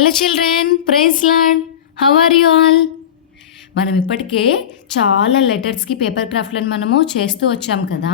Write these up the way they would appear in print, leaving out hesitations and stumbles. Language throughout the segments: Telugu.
Hello children, praise lord. How are you all? మనం ఇప్పటికే చాలా లెటర్స్కి పేపర్ క్రాఫ్ట్లను మనము చేస్తూ వచ్చాం కదా.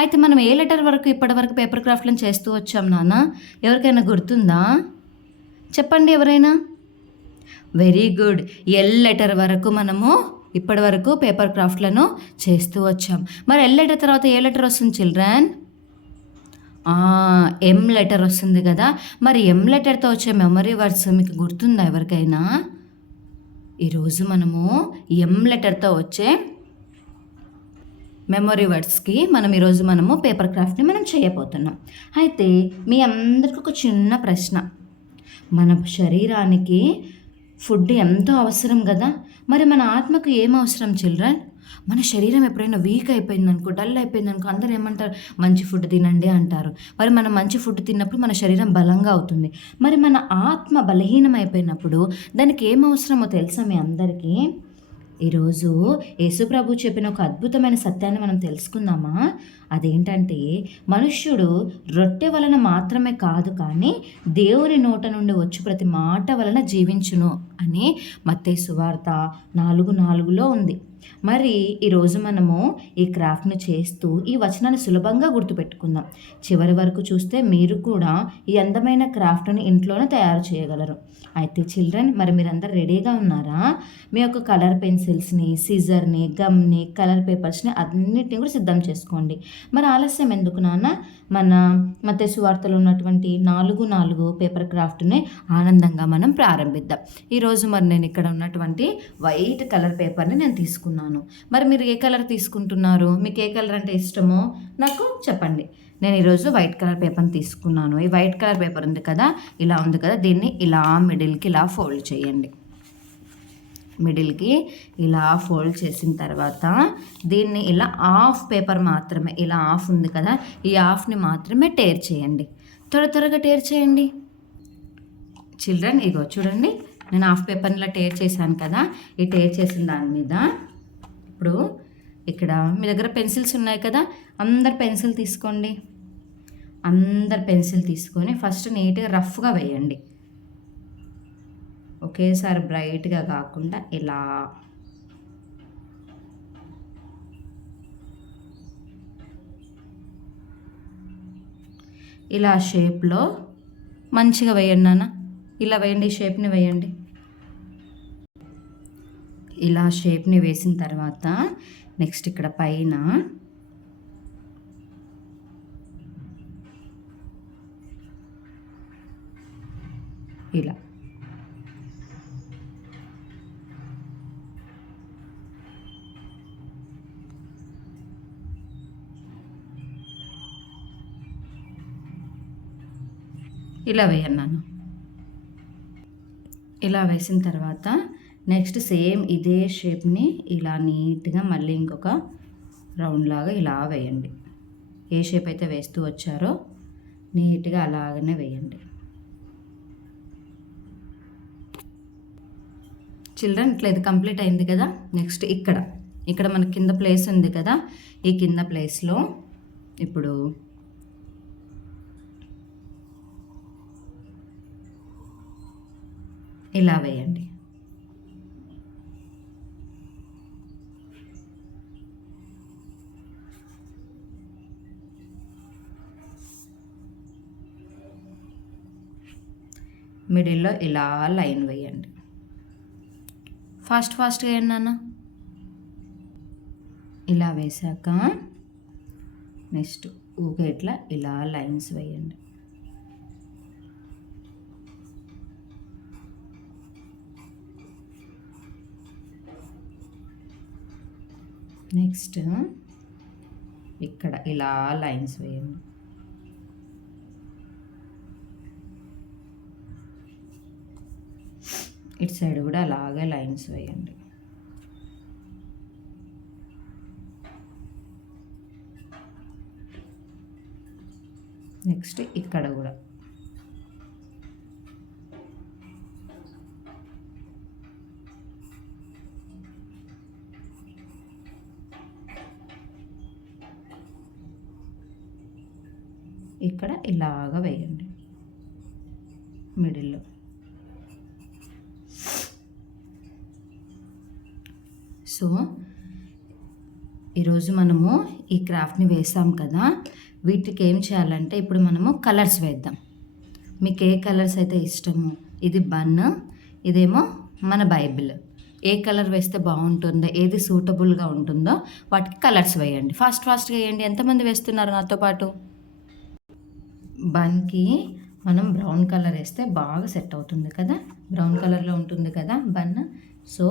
అయితే మనం ఏ లెటర్ వరకు ఇప్పటి వరకు పేపర్ క్రాఫ్ట్లను చేస్తూ వచ్చాం నాన్న? ఎవరికైనా గుర్తుందా? చెప్పండి ఎవరైనా. Very good. ఎల్ లెటర్ వరకు మనము ఇప్పటి వరకు పేపర్ క్రాఫ్ట్లను చేస్తూ వచ్చాం. మరి ఎల్ లెటర్ తర్వాత ఏ లెటర్ వస్తుంది చిల్డ్రన్? ఎం లెటర్ వస్తుంది కదా. మరి ఎం లెటర్తో వచ్చే మెమరీ వర్డ్స్ మీకు గుర్తుందా ఎవరికైనా? ఈరోజు మనము ఎం లెటర్తో వచ్చే మెమరీ వర్డ్స్కి ఈరోజు మనము పేపర్ క్రాఫ్ట్ని మనం చేయబోతున్నాం. అయితే మీ అందరికీ ఒక చిన్న ప్రశ్న. మన శరీరానికి ఫుడ్ ఎంతో అవసరం కదా. మరి మన ఆత్మకు ఏం అవసరం చిల్డ్రన్? మన శరీరం ఎప్పుడైనా వీక్ అయిపోయిందనుకో, డల్ అయిపోయిందనుకో, అందరూ ఏమంటారు? మంచి ఫుడ్ తినండి అంటారు. మరి మనం మంచి ఫుడ్ తిన్నప్పుడు మన శరీరం బలంగా అవుతుంది. మరి మన ఆత్మ బలహీనం అయిపోయినప్పుడు దానికి ఏం అవసరమో తెలుసా మీ అందరికీ? ఈరోజు యేసుప్రభు చెప్పిన ఒక అద్భుతమైన సత్యాన్ని మనం తెలుసుకుందామా? అదేంటంటే, మనుష్యుడు రొట్టె వలన మాత్రమే కాదు కానీ దేవుని నోట నుండి వచ్చు ప్రతి మాట వలన జీవించును అని మత్తయి సువార్త 4:4లో ఉంది. మరి ఈరోజు మనము ఈ క్రాఫ్ట్ను చేస్తూ ఈ వచనాన్ని సులభంగా గుర్తుపెట్టుకుందాం. చివరి వరకు చూస్తే మీరు కూడా ఈ అందమైన క్రాఫ్ట్ని ఇంట్లోనే తయారు చేయగలరు. అయితే చిల్డ్రన్, మరి మీరందరూ రెడీగా ఉన్నారా? మీ యొక్క కలర్ పెన్సిల్స్ని, సిజర్ని, గమ్ని, కలర్ పేపర్స్ని అన్నిటిని కూడా సిద్ధం చేసుకోండి. మరి ఆలస్యం ఎందుకు నాన్న? మన మత్తయి సువార్తలో ఉన్నటువంటి 4:4 పేపర్ క్రాఫ్ట్ని ఆనందంగా మనం ప్రారంభిద్దాం. ఈరోజు మరి నేను ఇక్కడ ఉన్నటువంటి వైట్ కలర్ పేపర్ని నేను తీసుకున్నాను. మరి మీరు ఏ కలర్ తీసుకుంటున్నారు? మీకు ఏ కలర్ అంటే ఇష్టమో నాకు చెప్పండి. నేను ఈరోజు వైట్ కలర్ పేపర్ని తీసుకున్నాను. ఈ వైట్ కలర్ పేపర్ ఉంది కదా, ఇలా ఉంది కదా, దీన్ని ఇలా మిడిల్కి ఇలా ఫోల్డ్ చేయండి. మిడిల్కి ఇలా ఫోల్డ్ చేసిన తర్వాత దీన్ని ఇలా హాఫ్ పేపర్ మాత్రమే, ఇలా హాఫ్ ఉంది కదా, ఈ హాఫ్ని మాత్రమే టేర్ చేయండి. త్వరగా టేర్ చేయండి చిల్డ్రన్. ఇగో చూడండి, నేను హాఫ్ పేపర్ని ఇలా టేర్ చేశాను కదా. ఈ టేర్ చేసిన దాని మీద ఇప్పుడు ఇక్కడ మీ దగ్గర పెన్సిల్స్ ఉన్నాయి కదా, అందరు పెన్సిల్ తీసుకోండి. అందరు పెన్సిల్ తీసుకొని ఫస్ట్ నీట్గా రఫ్గా వేయండి. ఒకేసారి బ్రైట్గా కాకుండా ఇలా షేప్లో మంచిగా వేయండి నాన్న. ఇలా వేయండి, ఈ షేప్ని వేయండి. ఇలా షేప్ని వేసిన తర్వాత నెక్స్ట్ ఇక్కడ పైన ఇలా ఇలా వేయన్నాను. ఇలా వేసిన తర్వాత నెక్స్ట్ సేమ్ ఇదే షేప్ని ఇలా నీట్గా మళ్ళీ ఇంకొక రౌండ్ లాగా ఇలా వేయండి. ఏ షేప్ అయితే వేస్తూ వచ్చారో నీట్గా అలాగనే వేయండి. చిల్డ్రన్, ఇట్లా ఇది కంప్లీట్ అయింది కదా. నెక్స్ట్ ఇక్కడ మన కింద ప్లేస్ ఉంది కదా, ఈ కింద ప్లేస్లో ఇప్పుడు ఇలా వేయండి. మిడిల్లో ఇలా లైన్ వేయండి. ఫాస్ట్గా వేయండి నాన్న. ఇలా వేసాక నెక్స్ట్ ఊగే ఇలా లైన్స్ వేయండి. నెక్స్ట్ ఇక్కడ ఇలా లైన్స్ వేయండి. ఇటు సైడ్ కూడా అలాగే లైన్స్ వేయండి. నెక్స్ట్ ఇక్కడ కూడా ఇక్కడ ఇలాగా వేయండి మిడిల్లో. సో ఈరోజు మనము ఈ క్రాఫ్ట్ని వేసాం కదా, వీటికి ఏం చేయాలంటే ఇప్పుడు మనము కలర్స్ వేద్దాం. మీకు ఏ కలర్స్ అయితే ఇష్టమో, ఇది బన్, ఇదేమో మన బైబిల్. ఏ కలర్ వేస్తే బాగుంటుందో, ఏది సూటబుల్గా ఉంటుందో వాటికి కలర్స్ వేయండి. ఫాస్ట్గా వేయండి. ఎంతమంది వేస్తున్నారు నాతో పాటు? బన్కి మనం బ్రౌన్ కలర్ వేస్తే బాగా సెట్ అవుతుంది కదా, బ్రౌన్ కలర్లో ఉంటుంది కదా బన్. సో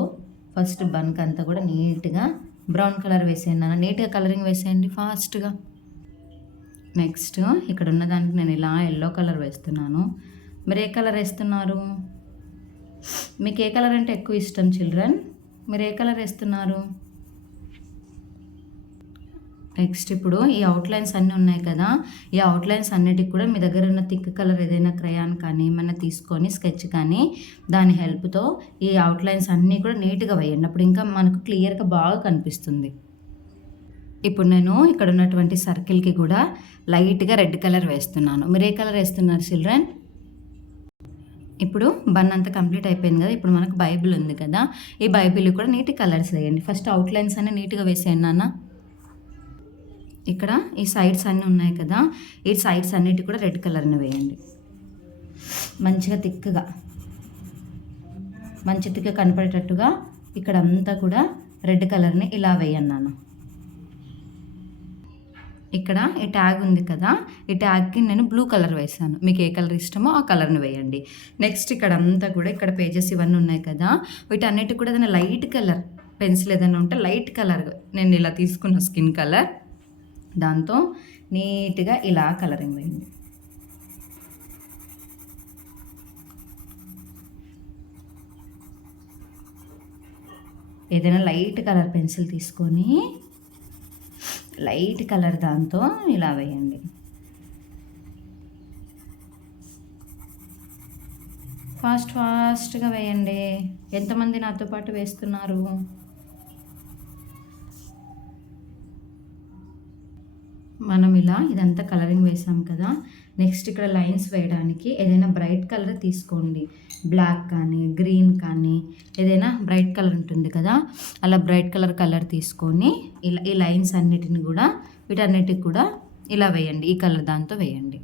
ఫస్ట్ బన్కి అంతా కూడా నీట్గా బ్రౌన్ కలర్ వేసేయండి అన్న, నీట్గా కలరింగ్ వేసేయండి ఫాస్ట్గా. నెక్స్ట్ ఇక్కడ ఉన్నదానికి నేను ఇలా ఎల్లో కలర్ వేస్తున్నాను. మీరు ఏ కలర్ వేస్తున్నారు? మీకు ఏ కలర్ అంటే ఎక్కువ ఇష్టం చిల్డ్రన్? మీరు ఏ కలర్ వేస్తున్నారు? నెక్స్ట్ ఇప్పుడు ఈ అవుట్లైన్స్ అన్నీ ఉన్నాయి కదా, ఈ అవుట్లైన్స్ అన్నిటికి కూడా మీ దగ్గర ఉన్న థిక్ కలర్ ఏదైనా క్రయాన్ కానీ ఏమైనా తీసుకొని స్కెచ్ కానీ దాని హెల్ప్తో ఈ అవుట్లైన్స్ అన్నీ కూడా నీట్గా వేయండి. అప్పుడు ఇంకా మనకు క్లియర్గా బాగా కనిపిస్తుంది. ఇప్పుడు నేను ఇక్కడ ఉన్నటువంటి సర్కిల్కి కూడా లైట్గా రెడ్ కలర్ వేస్తున్నాను. మీరు ఏ కలర్ వేస్తున్నారు చిల్డ్రన్? ఇప్పుడు బన్ అంతా కంప్లీట్ అయిపోయింది కదా, ఇప్పుడు మనకు బైబిల్ ఉంది కదా, ఈ బైబిల్ కూడా నీట్ కలర్స్ వేయండి. ఫస్ట్ అవుట్లైన్స్ అన్నీ నీట్గా వేసేయండి నాన్న. ఇక్కడ ఈ సైడ్స్ అన్నీ ఉన్నాయి కదా, ఈ సైడ్స్ అన్నిటి కూడా రెడ్ కలర్ని వేయండి. మంచిగా థిక్గా, మంచి థిక్గా కనపడేటట్టుగా ఇక్కడ అంతా కూడా రెడ్ కలర్ని ఇలా వేయన్నాను. ఇక్కడ ఈ ట్యాగ్ ఉంది కదా, ఈ ట్యాగ్కి నేను బ్లూ కలర్ వేసాను. మీకు ఏ కలర్ ఇష్టమో ఆ కలర్ని వేయండి. నెక్స్ట్ ఇక్కడ అంతా కూడా ఇక్కడ పేజెస్ ఇవన్నీ ఉన్నాయి కదా, వీటన్నిటి కూడా ఏదైనా లైట్ కలర్ పెన్సిల్ ఏదైనా ఉంటే లైట్ కలర్ నేను ఇలా తీసుకున్న స్కిన్ కలర్, దాంతో నీట్గా ఇలా కలరింగ్ వేయండి. ఏదైనా లైట్ కలర్ పెన్సిల్ తీసుకొని లైట్ కలర్ దాంతో ఇలా వేయండి. ఫాస్ట్గా వేయండి. ఎంతమంది నాతో పాటు వేస్తున్నారు? మనం ఇలా ఇదంతా కలరింగ్ వేసాం కదా, నెక్స్ట్ ఇక్కడ లైన్స్ వేయడానికి ఏదైనా బ్రైట్ కలర్ తీసుకోండి. బ్లాక్ కానీ గ్రీన్ కానీ ఏదైనా బ్రైట్ కలర్ ఉంటుంది కదా, అలా బ్రైట్ కలర్ తీసుకొని ఇలా ఈ లైన్స్ అన్నిటిని కూడా వీటన్నిటికి కూడా ఇలా వేయండి. ఈ కలర్ దాంతో వేయండి.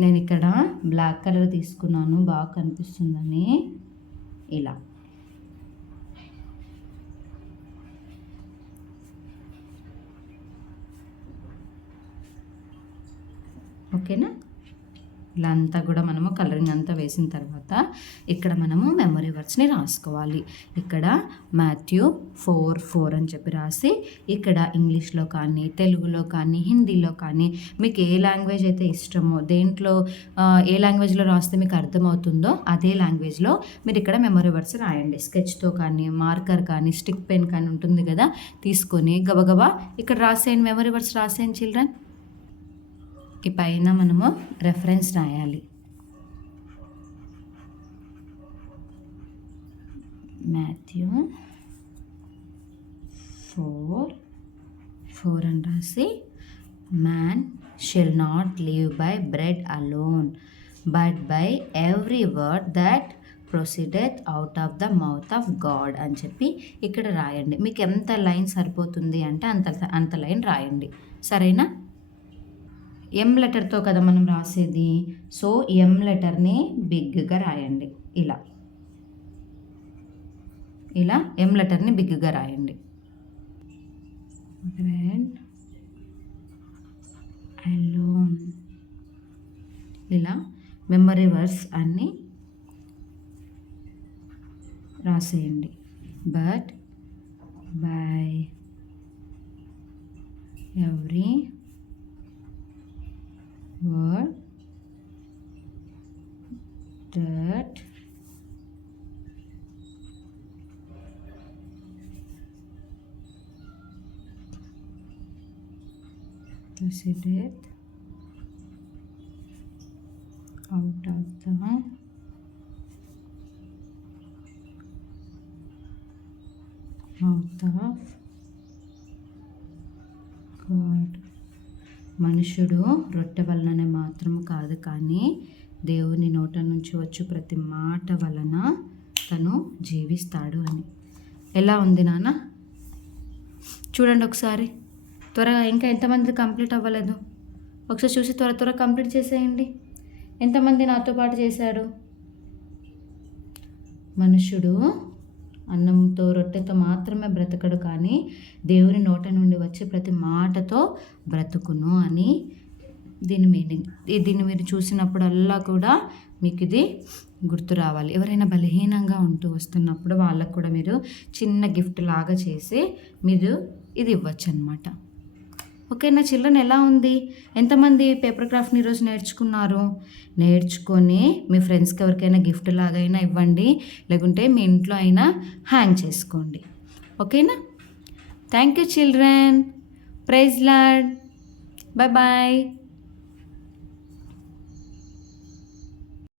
నేను ఇక్కడ బ్లాక్ కలర్ తీసుకున్నాను బాగా కనిపిస్తుందని ఇలా. ఓకేనా? ఇలా అంతా కూడా మనము కలరింగ్ అంతా వేసిన తర్వాత ఇక్కడ మనము మెమరీ వర్డ్స్ని రాసుకోవాలి. ఇక్కడ మాథ్యూ 4:4 అని చెప్పి రాసి, ఇక్కడ ఇంగ్లీష్లో కానీ తెలుగులో కానీ హిందీలో కానీ మీకు ఏ లాంగ్వేజ్ అయితే ఇష్టమో, దేంట్లో ఏ లాంగ్వేజ్లో రాస్తే మీకు అర్థమవుతుందో అదే లాంగ్వేజ్లో మీరు ఇక్కడ మెమరీ వర్డ్స్ రాయండి. స్కెచ్తో కానీ మార్కర్ కానీ స్టిక్ పెన్ కానీ ఉంటుంది కదా, తీసుకొని గబగబా ఇక్కడ రాసేయండి. మెమరీ వర్డ్స్ రాసేయండి చిల్డ్రన్. ఈ పైన మనము రెఫరెన్స్ రాయాలి. మాథ్యూ 4:4 అని రాసి, man shall not live by bread alone but by every word that proceedeth out of the mouth of God అని చెప్పి ఇక్కడ రాయండి. మీకు ఎంత లైన్ సరిపోతుంది అంటే అంత లైన్ రాయండి. సరేనా? ఎం లెటర్తో కదా మనం రాసేది, సో ఎం లెటర్ని బిగ్గా రాయండి. ఇలా ఎం లెటర్ని బిగ్గా రాయండి. Bread alone. ఇలా మెమరీ వర్డ్స్ అన్నీ రాసేయండి. But by every word that proceeded out of the mouth of God. మనుషుడు రొట్టె వలననే మాత్రము కాదు, కానీ దేవుని నోట నుంచి వచ్చు ప్రతి మాట వలన తను జీవిస్తాడు అని. ఎలా ఉంది నాన్న? చూడండి ఒకసారి త్వరగా. ఇంకా ఎంతమంది కంప్లీట్ అవ్వలేదు ఒకసారి చూసి త్వరగా కంప్లీట్ చేసేయండి. ఎంతమంది నాతో పాటు చేశారు? మనుషుడు అన్నంతో రొట్టెతో మాత్రమే బ్రతకడు, కానీ దేవుని నోట నుండి వచ్చే ప్రతి మాటతో బ్రతుకును అని దీని మీనింగ్. దీన్ని మీరు చూసినప్పుడల్లా కూడా మీకు ఇది గుర్తు రావాలి. ఎవరైనా బలహీనంగా ఉంటూ వస్తున్నప్పుడు వాళ్ళకు కూడా మీరు చిన్న గిఫ్ట్ లాగా చేసి మీరు ఇది ఇవ్వచ్చు అనమాట. ఓకేనా చిల్డ్రన్? ఎలా ఉంది? ఎంతమంది పేపర్ క్రాఫ్ట్ని ఈరోజు నేర్చుకున్నారు? నేర్చుకొని మీ ఫ్రెండ్స్కి ఎవరికైనా గిఫ్ట్ లాగైనా ఇవ్వండి, లేకుంటే మీ ఇంట్లో అయినా హ్యాంగ్ చేసుకోండి. ఓకేనా? Thank you children. Praise lord. Bye bye.